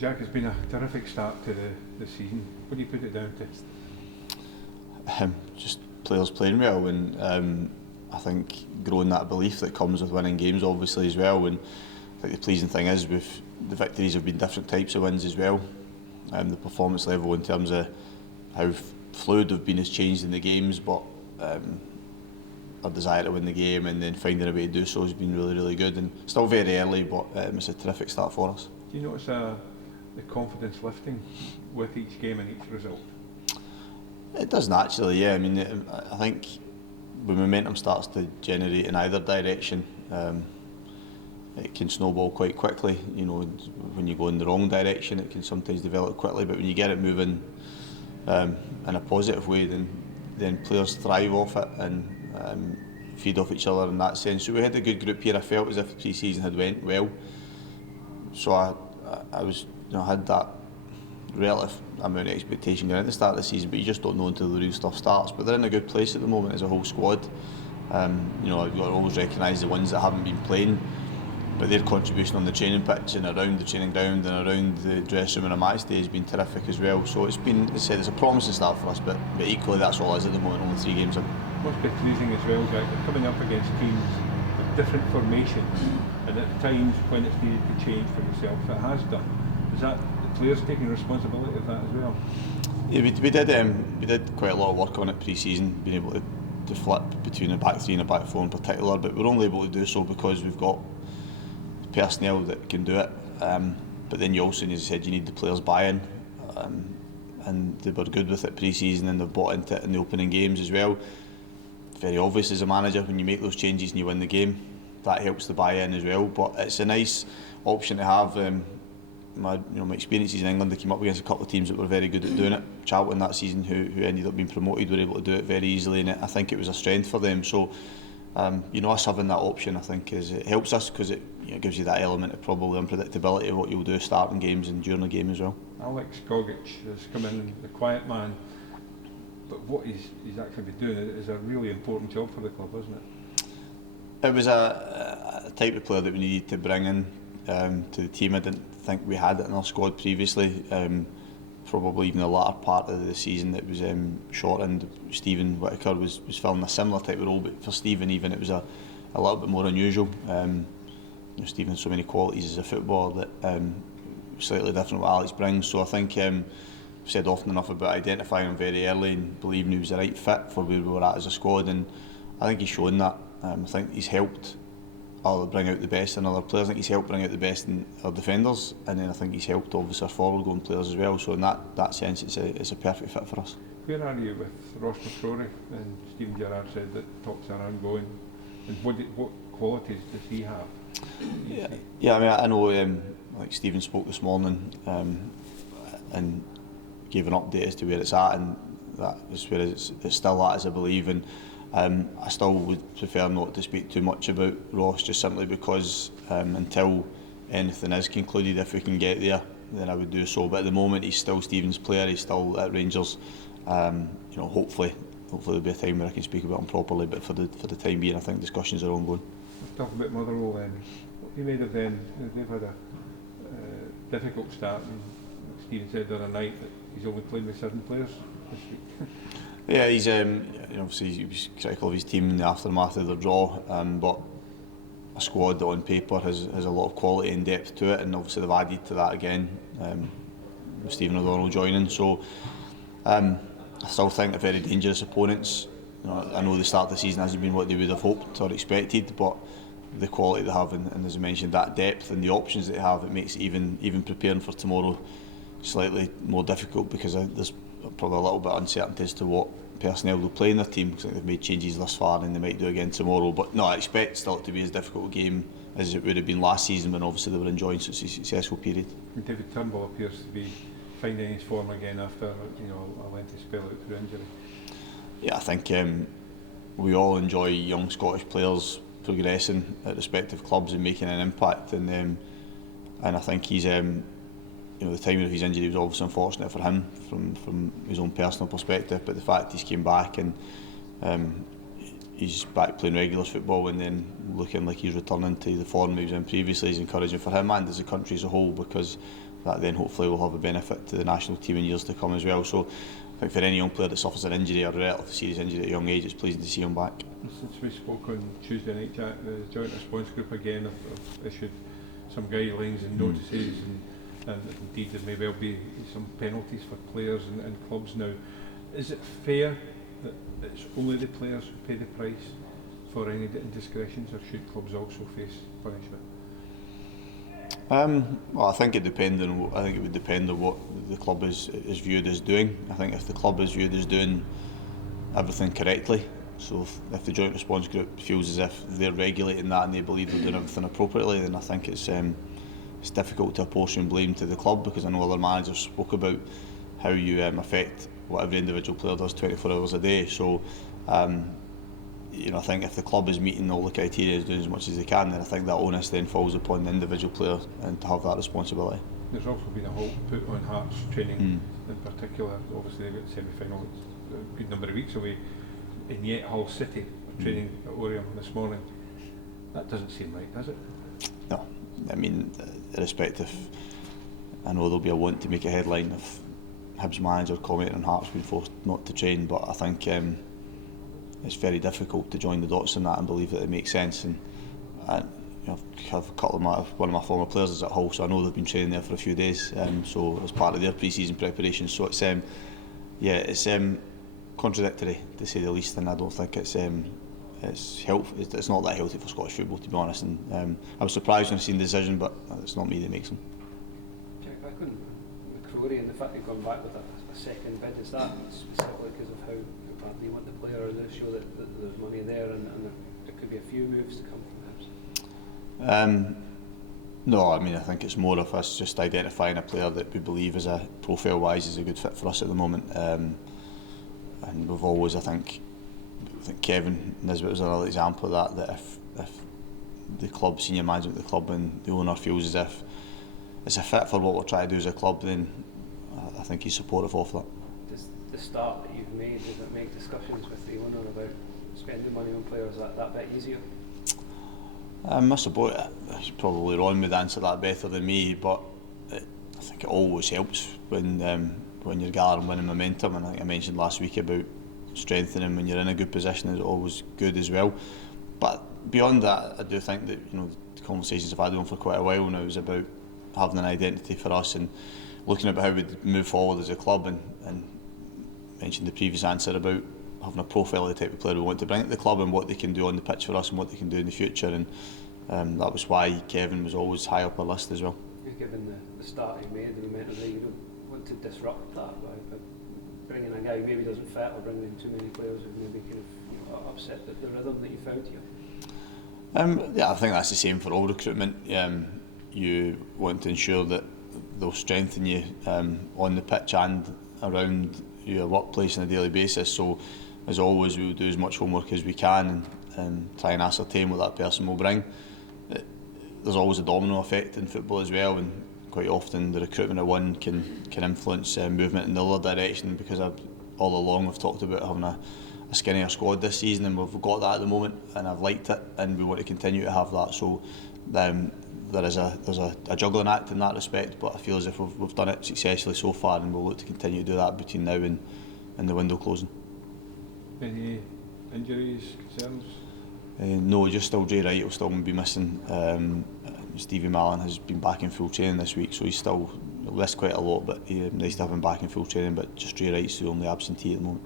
Jack, it's been a terrific start to the season. What do you put it down to? Just players playing well, and I think growing that belief that comes with winning games, obviously, as well. And I think the pleasing thing is, with the victories have been different types of wins as well. The performance level in terms of how fluid they've been has changed in the games, but our desire to win the game and then finding a way to do so has been really, really good. And still very early, but it's a terrific start for us. Do you notice the confidence lifting with each game and each result? It does naturally, yeah. I mean, I think when momentum starts to generate in either direction, it can snowball quite quickly. You know, when you go in the wrong direction, it can sometimes develop quickly. But when you get it moving in a positive way, then players thrive off it and feed off each other in that sense. So we had a good group here. I felt as if the pre-season had went well. So I was, had that relative amount of expectation going at the start of the season, but you just don't know until the real stuff starts. But they're in a good place at the moment as a whole squad. You've got to always recognise the ones that haven't been playing, but their contribution on the training pitch and around the training ground and around the dressing room on a match day has been terrific as well. So it's been, as I said, it's a promising start for us, but equally that's all it is at the moment, only 3 games in. Must be pleasing as well, Jack. They're coming up against teams with different formations, and at times when it's needed to change for yourself, it has done. Is that the players taking responsibility of that as well? Yeah, we did quite a lot of work on it pre-season, being able to flip between a back 3 and a back 4 in particular, but we're only able to do so because we've got personnel that can do it. But then you also, as I said, you need the players' buy-in, and they were good with it pre-season and they've bought into it in the opening games as well. Very obvious as a manager when you make those changes and you win the game, that helps the buy-in as well. But it's a nice option to have. My experiences in England, they came up against a couple of teams that were very good at doing it. Charlton that season, who ended up being promoted, were able to do it very easily, and I think it was a strength for them. So us having that option, I think, it helps us because it gives you that element of probably unpredictability of what you'll do starting games and during the game as well. Alex Gogic has come in, the quiet man, but what he's actually been doing is a really important job for the club, isn't it? It was a type of player that we needed to bring in to the team. I didn't think we had it in our squad previously. Probably even the latter part of the season that was shortened. Stephen Whittaker was filling a similar type of role, but for Stephen even it was a little bit more unusual. Stephen has so many qualities as a footballer that slightly different what Alex brings. So I think we've said often enough about identifying him very early and believing he was the right fit for where we were at as a squad, and I think he's shown that. I think he's helped bring out the best in other players. I think he's helped bring out the best in our defenders, and then I think he's helped obviously our forward going players as well. So in that sense, it's a perfect fit for us. Where are you with Ross McCrory? And Stephen Gerrard said that talks are ongoing. And what qualities does he have? Yeah. I mean, I know. Like Stephen spoke this morning and gave an update as to where it's at, and that is where it's still at, as I believe. And I still would prefer not to speak too much about Ross, just simply because until anything is concluded, if we can get there, then I would do so. But at the moment, he's still Stephen's player. He's still at Rangers. Hopefully there'll be a time where I can speak about him properly. But for the time being, I think discussions are ongoing. Let's talk about Motherwell then. What you made of them? They've had a difficult start, and Stephen said the other night that he's only played with 7 players this week. Yeah, he's obviously he was critical of his team in the aftermath of their draw, but a squad that on paper has a lot of quality and depth to it, and obviously they've added to that again with Stephen O'Donnell joining. So I still think they're very dangerous opponents. I know the start of the season hasn't been what they would have hoped or expected, but the quality they have, and as I mentioned, that depth and the options that they have, it makes it even preparing for tomorrow slightly more difficult, because there's probably a little bit of uncertainty as to what personnel will play in their team, because I think they've made changes thus far and they might do again tomorrow. But no, I expect still to be as difficult a game as it would have been last season, when obviously they were enjoying such a successful period. And David Turnbull appears to be finding his form again after a lengthy spell out through injury. Yeah, I think we all enjoy young Scottish players progressing at respective clubs and making an impact, and I think he's the timing of his injury was obviously unfortunate for him from his own personal perspective, but the fact he's came back and he's back playing regular football and then looking like he's returning to the form he was in previously is encouraging for him and as a country as a whole, because that then hopefully will have a benefit to the national team in years to come as well. So I think for any young player that suffers an injury or a relatively serious injury at a young age, it's pleasing to see him back. Since we spoke on Tuesday night, Jack, the joint response group again have issued some guidelines and notices, and indeed there may well be some penalties for players and clubs now. Is it fair that it's only the players who pay the price for any indiscretions, or should clubs also face punishment? Well, I think it would depend on what the club is viewed as doing. I think if the club is viewed as doing everything correctly, so if the joint response group feels as if they're regulating that and they believe they're doing everything appropriately, then I think it's difficult to apportion blame to the club, because I know other managers spoke about how you affect what every individual player does 24 hours a day. So I think if the club is meeting all the criteria and doing as much as they can, then I think that onus then falls upon the individual player and to have that responsibility. There's also been a halt put on Hearts training in particular. Obviously they've got the semi-final, it's a good number of weeks away, and yet Hull City are training at Oriam this morning. That doesn't seem right, does it? No, I mean, irrespective, I know there'll be a want to make a headline if Hibs manager commenting on Hearts being forced not to train, but I think it's very difficult to join the dots in that and believe that it makes sense. And I have a couple of one of my former players is at Hull, so I know they've been training there for a few days. So as part of their pre-season preparation, so it's contradictory to say the least, and I don't think it's helpful. It's not that healthy for Scottish football, to be honest. And I was surprised when I seen the decision, but it's not me that makes them. Check back on McCrory and the fact they've gone back with a second bid. Is that specifically because of how badly you want the player, or does it show that there's money there and there could be a few moves to come from Hibs? No, I mean, I think it's more of us just identifying a player that we believe is profile-wise is a good fit for us at the moment. And we've always, I think Kevin Nisbet was another example of that if the club, senior management of the club and the owner feels as if it's a fit for what we're trying to do as a club, then I think he's supportive of that. Does the start that you've made, does it make discussions with the owner about spending money on players that bit easier? I suppose probably Ron would answer that better than me, but I think it always helps when you're gathering winning momentum, and I think I mentioned last week about strengthening when you're in a good position is always good as well. But beyond that, I do think that the conversations I've had with him for quite a while now is about having an identity for us and looking at how we'd move forward as a club, and mentioned the previous answer about having a profile of the type of player we want to bring to the club and what they can do on the pitch for us and what they can do in the future, and that was why Kevin was always high up our list as well. Given the start you made, the momentum there, you don't want to disrupt that by bringing a guy who maybe doesn't fit, or bringing in too many players who maybe kind of upset the rhythm that you found here. Yeah, I think that's the same for all recruitment. You want to ensure that they'll strengthen you on the pitch and around your workplace on a daily basis. So as always, we will do as much homework as we can and try and ascertain what that person will bring. There's always a domino effect in football as well, and quite often the recruitment of one can influence movement in the other direction, because all along we've talked about having a skinnier squad this season, and we've got that at the moment, and I've liked it, and we want to continue to have that. So there's a juggling act in that respect, but I feel as if we've done it successfully so far, and we'll look to continue to do that between now and the window closing. Any injuries, concerns? No, just still Jay Wright will still be missing. Stevie Mallon has been back in full training this week, so he's still missed quite a lot, but nice to have him back in full training. But just Jay Wright's the only absentee at the moment.